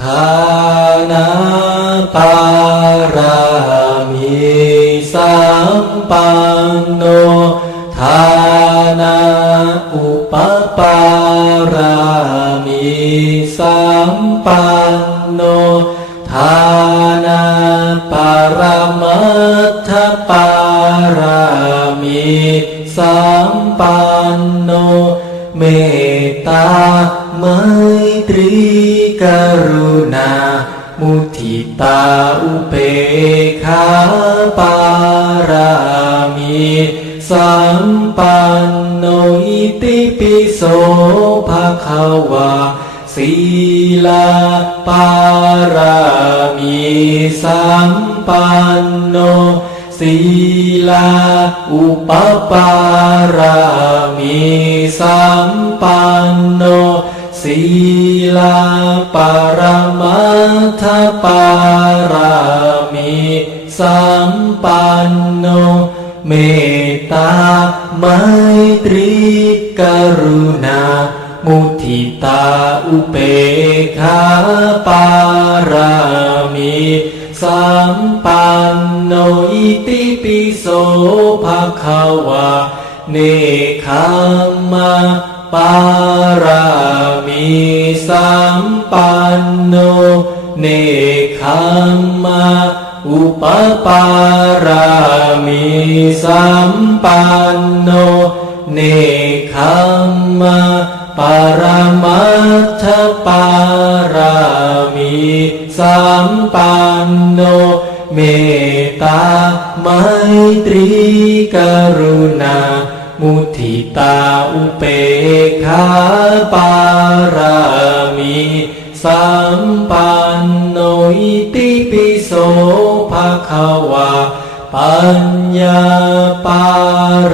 ทานาปารามิสัมปันโนทานาอุปปารามิสัมปันโนทานาปารมัตถปารามิสัมปันโน เมตตาไมตรีกรุณา มุทิตาอุเปกขาปารามิสัมปันโนอิติปิโสภะคะวาศีลาปารามิสัมปันโน ศีลาอุปปารามิสัมปันโนศีลาปรมัตถปารามิสัมปันโนเมตตาไมตรีกรุณา มุทิตาอุเปกขาปารามิ สัมปันโนอิติปิโสภะคะวาเนคขมมาปารามิสัมปันโนเนคขมมาอุปปารามิสัมปันโนเนคขมมาปารมัตถปาราม สัมปันโน เมตตาไมตรีกรุณา มุทิตาอุเปกขาปารามิสัมปันโนอิติปิโสภะคะวาปัญญาปา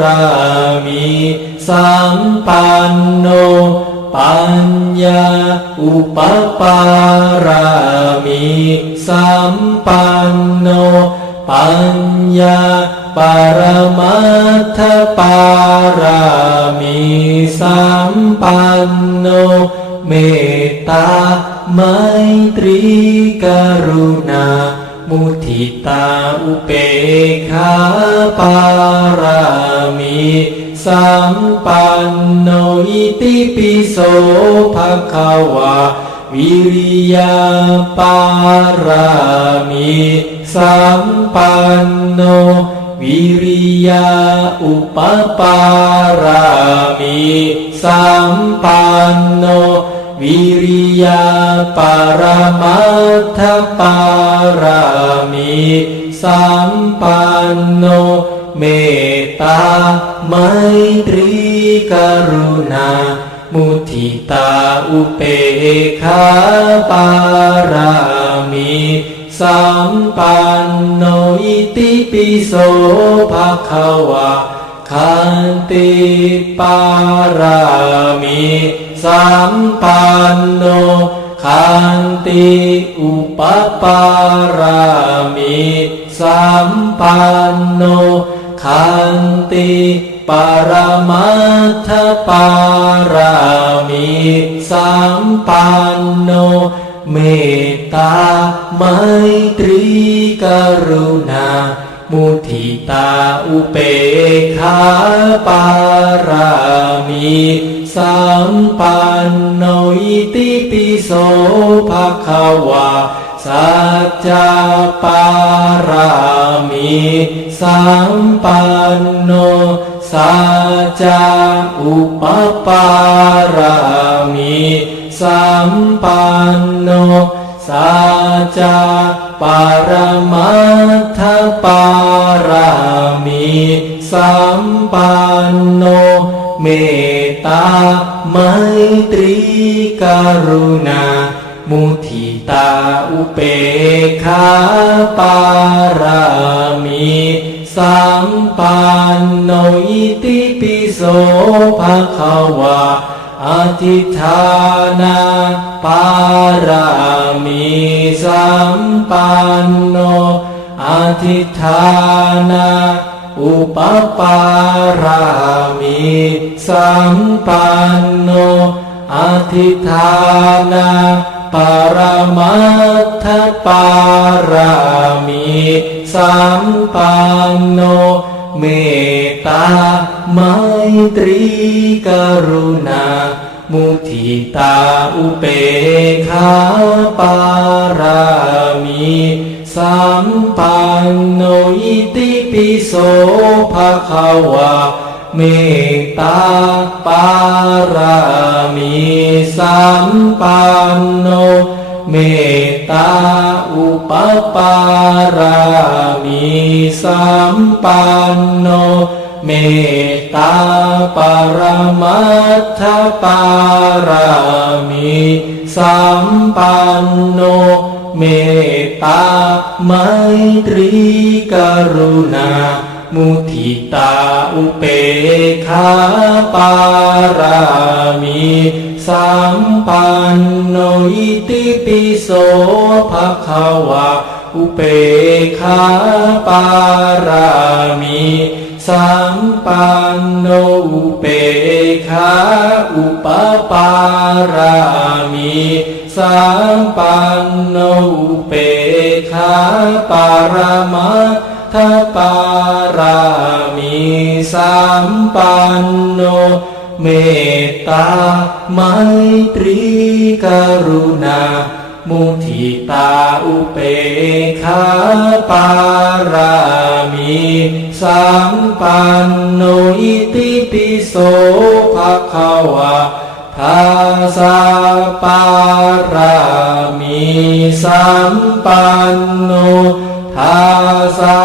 รามิสัมปันโน ปัญญาอุปปารามิสัมปันโน ปัญญาปรมัตถปารามิสัมปันโน เมตตาไมตรีกรุณา มุทิตาอุเปขาปารามิ สัมปันโนอิติปิโสภะคะวาวิริยาปารามิสัมปันโนวิริยาอุปปารามิสัมปันโนวิริยาปารมัตถปารามิสัมปันโน เมตตาไมตรีกรุณา มุทิตาอุเปกขาปารามิสัมปันโนอิติปิโสภะคะวาขันติปารามิสัมปันโนขันติอุปปารามิสัมปันโน ขันติปรมัตถปารามิสัมปันโน เมตตาไมตรีกรุณา มุทิตาอุเปขาปารามิสัมปันโนอิติปิโสภะคะวา สัจจปารามิสัมปันโนสัจจอุปปารามิสัมปันโนสัจจปารมัตถปารามิสัมปันโนเมตตาไมตรีกรุณา มุทิตาอุเปกขาปารามิสัมปันโนอิติปิโสภะคะวาอธิฐานาปารามิสัมปันโนอธิฐานาอุปปารามิสัมปันโนอธิฐานา ปรมัตถปารามีสัมปันโน เมตตาไมตรีกรุณา มุทิตาอุเปขาปารามีสัมปันโนอิติปิโสภะคะวะเม ตตาปารามีสัมปันโน เมตตาอุปปารามีสัมปันโน เมตตาปรมัตถปารามีสัมปันโน เมตตาไมตรีกรุณา มุทิตาอุเปกขาปารามีสัมปันโนอิติปิโสภะคะวะอุเปกขาปารามีสัมปันโนอุเปกขาอุปปารามีสัมปันโนอุเปกขาปารามัต ถปารามีสัมปันโน เมตตาไมตรีกรุณา มุทิตาอุเปขาปารามีสัมปันโนอิติปิโสภะคะวะภาสาปารามีสัมปันโนทาสา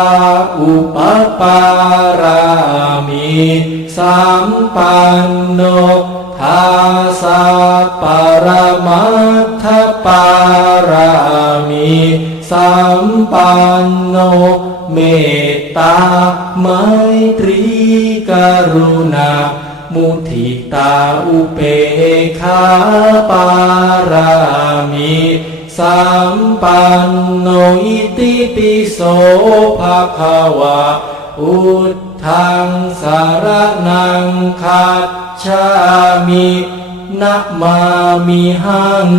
ปปารามีสัมปันโนทาสาปรมัตถปารามีสัมปันโนเมตตาไมตรีกรุณามุทิตาอุเปขาปารามี สัมปันโนอิติปิโสภะคะวะอุทธังสารนังคัจฉามินะมามิหัง